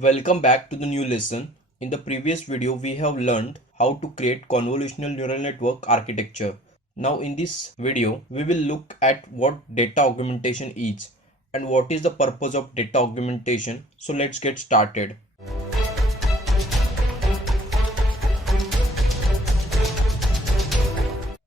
Welcome back to the new lesson. In the previous video, we have learned how to create convolutional neural network architecture. Now in this video, we will look at what data augmentation is and what is the purpose of data augmentation. So let's get started.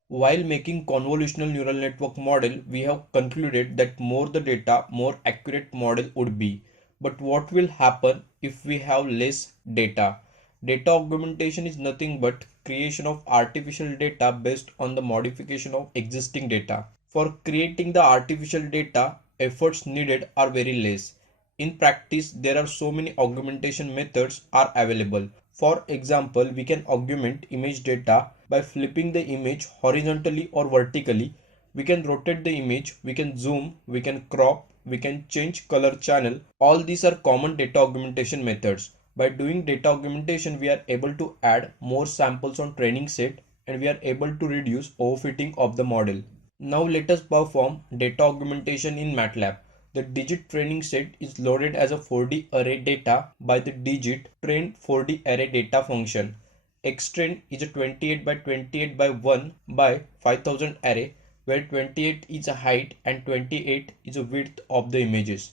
While making convolutional neural network model, we have concluded that more the data, more accurate model would be. But what will happen if we have less data? Data augmentation is nothing but creation of artificial data based on the modification of existing data. For creating the artificial data, efforts needed are very less. In practice, there are so many augmentation methods are available. For example, we can augment image data by flipping the image horizontally or vertically. We can rotate the image, we can zoom, we can crop, we can change color channel. All these are common data augmentation methods. By doing data augmentation, we are able to add more samples on training set and we are able to reduce overfitting of the model. Now let us perform data augmentation in MATLAB. The digit training set is loaded as a 4D array data by the digit train 4D array data function. Xtrain is a 28 by 28 by 1 by 5000 array where 28 is a height and 28 is a width of the images.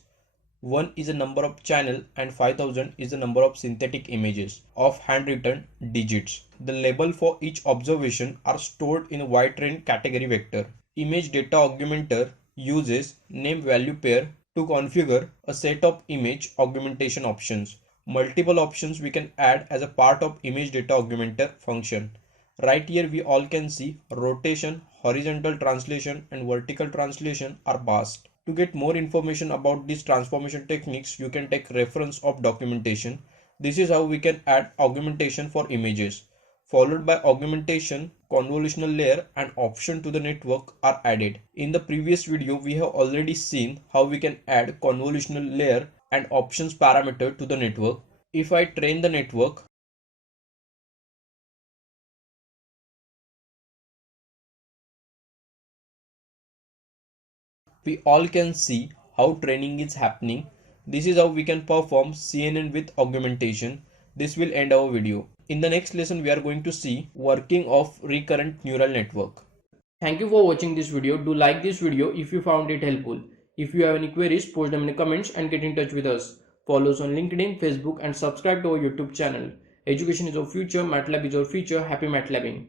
1 is a number of channel and 5000 is the number of synthetic images of handwritten digits. The label for each observation are stored in a ytrain category vector. Image data augmenter uses name value pair to configure a set of image augmentation options. Multiple options we can add as a part of image data augmenter function. Right here we all can see rotation, horizontal translation and vertical translation are passed. To get more information about these transformation techniques, you can take reference of documentation. This is how we can add augmentation for images. Followed by augmentation, convolutional layer and option to the network are added. In the previous video, we have already seen how we can add convolutional layer and options parameter to the network. If I train the network, we all can see how training is happening. This is how we can perform CNN with augmentation. This will end our video. In the next lesson, we are going to see working of recurrent neural network. Thank you for watching this video. Do like this video if you found it helpful. If you have any queries, post them in the comments and get in touch with us. Follow us on LinkedIn, Facebook and subscribe to our YouTube channel. Education is our future, MATLAB is our future. Happy MATLABing.